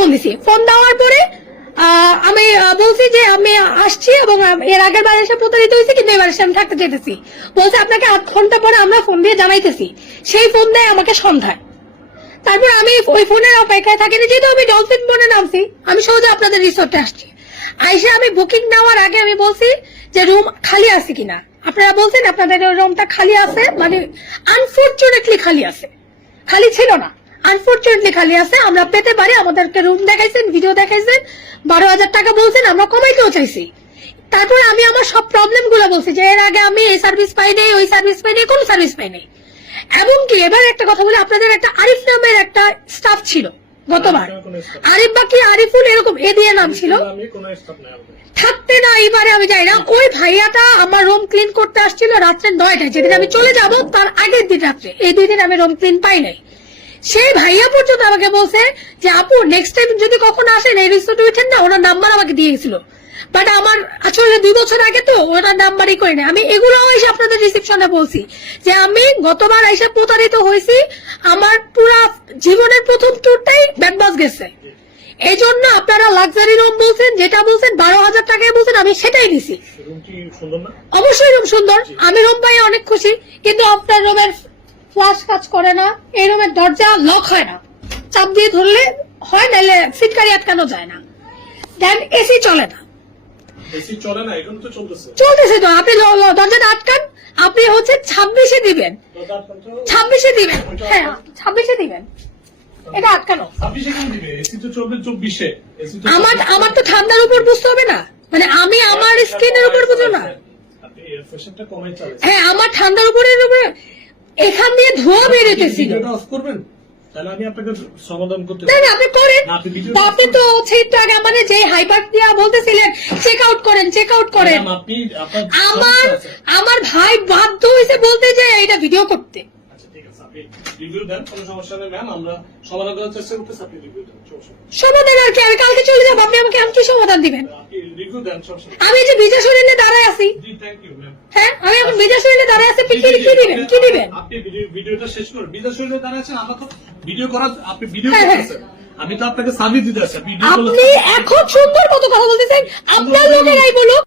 Phone দিছি। Phone দেওয়ার পরে আমি বলছি যে আমি আসছি এবং এর আগের বার এসে প্রতারিত হয়েছি কিন্তু এবার এসে আমি থাকতে চাইতেছি। বলছে আপনাকে আধ ঘণ্টা পরে আমরা ফোন দিয়ে জানাইতেছি। সেই ফোন দেয় আমাকে সন্ধ্যায়। তারপর আমি ওই ফোনের অপেক্ষায় থাকি না, যেহেতু আমি ডলফিন বনে নামছি আমি সহজে আপনাদের রিসোর্টে আসছি। আইসে আমি বুকিং নেওয়ার আগে আমি বলছি যে রুম খালি আছে কিনা। আপনারা বলছেন আপনাদের রুমটা খালি আছে মানে আনফর্চুনেটলি খালি আছে। খালি ছিল না। আনফর্চুনেটলি খালি আছে আমরা পেতে পারি আমাদেরকে রুম দেখাইছেন ভিডিও দেখাইছেন বারো হাজার টাকা বলছেন আমরা কমাইতেও চাইছি। তারপর আমি আমার সব প্রবলেমগুলো বলছি যে এর আগে আমি এই সার্ভিস পাই নাই ওই সার্ভিস পাই নাই কোন সার্ভিস পাই নাই। এমনকি এবার একটা কথা বলি আপনাদের একটা আরিফ নামের একটা স্টাফ ছিল গতবার। আরিফ বাকি আরিফুল এরকম এ দিয়ে নাম ছিল। থাকতে না এইবারে আমি যাই না। ওই ভাইয়াটা আমার রুম ক্লিন করতে আসছিল রাত্রে নয়টায়। যেদিন আমি চলে যাব তার আগের দিন রাত্রে। এই দুই দিন আমি রুম ক্লিন পাই নাই। সেই ভাইয়া পর্যন্ত আমাকে বলছে যে আপু নেক্সট টাইম যদি কখনো আসেন এই রিসোর্টে উঠেন না ওনার নাম্বার আমাকে দিয়ে গেছিল। বাট আমার আসলে দুই বছর আগে তো ওনার নাম্বারই করে না আমি এগুলো এসে আপনাদের রিসেপশনে বলছি যে আমি গতবার এসে প্রতারিত হয়েছি আমার পুরা জীবনের প্রথম ট্যুরটাই ব্যাকবাস গেছে। এই জন্য আপনারা লাক্সারি রুম বলছেন যেটা বলছেন বারো হাজার টাকায় বলছেন আমি সেটাই দিছি। অবশ্যই রুম সুন্দর। আমি রুম পাই অনেক খুশি কিন্তু আপনার রুমের ফ্লাশ কাজ করে না এই রুমের দরজা লক হয় না। চাপ দিয়ে ধরলে হয় নাহলে ফিটকারি আটকানো যায় না। দেন এসি চলে না। চলতেছে। তো আপনি দরজাটা আটকান আপনি হচ্ছে ছাব্বিশে দিবেন। ছাব্বিশে হ্যাঁ ছাব্বিশে দিবেন। এটা আটকানো। আমার আমার তো ঠান্ডার উপর বুঝতে হবে না। মানে আমি আমার স্কিনের উপর বুঝো না। হ্যাঁ আমার ঠান্ডার উপরে এখান দিয়ে ধোয়া বেরোতেছিল। তাহলে আমি আপনাকে সমাধান করতে না না আপনি করেন। আপনি video তা যে হাইপার দিয়া বলতেছিলেন চেক আউট করেন চেক আউট করেন। আপনি আমার আমার ভাই বাধ্য হয়েছে বলতে যে এটা ভিডিও করতে। আচ্ছা সমাধান আর কি আমি কালকে চলে যাব আপনি আমাকে আমি কি সমাধান দিবেন। আমি যে বিজয় শরীরে দাঁড়ায় আছি। হ্যাঁ আমি এখন দাঁড়ায় আছি আপনি কি কি দিবেন? কি দিবেন? আপনি ভিডিও- ভিডিওটা শেষ করুন। বিদেশ শরীরে দাঁড়াচ্ছেন আমরা তো ভিডিও করা আপনি ভিডিও হ্যাঁ, হ্যাঁ। করতেছেন। আমি তো আপনাকে সার্ভিস দিতে আসছি আপনি এখন সুন্দর মতো কথা বলতেছেন। আপনার লোকেরাই বলুক